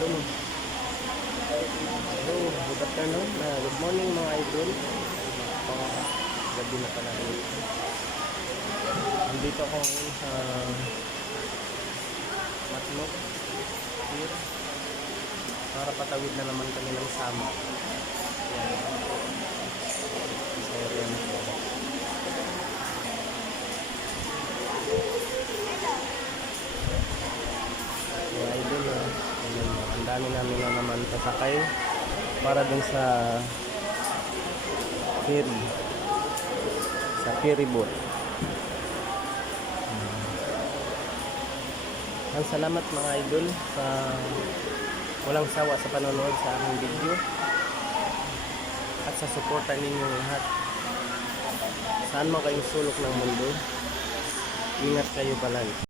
Hello. Hello, good afternoon. Good morning mga idol. Gabi na pala rin. Nandito ako ngayon sa Matlog Pier para patawid na naman kami ng Sama. Sa area na ito. Mga idol, ang dami namin na naman pasakay para dun sa ferry, sa ferry boat. Ang salamat mga idol sa walang sawa sa panonood sa aming video at sa suporta ninyong lahat. Saan man kayong sulok ng mundo, ingat kayo palagi.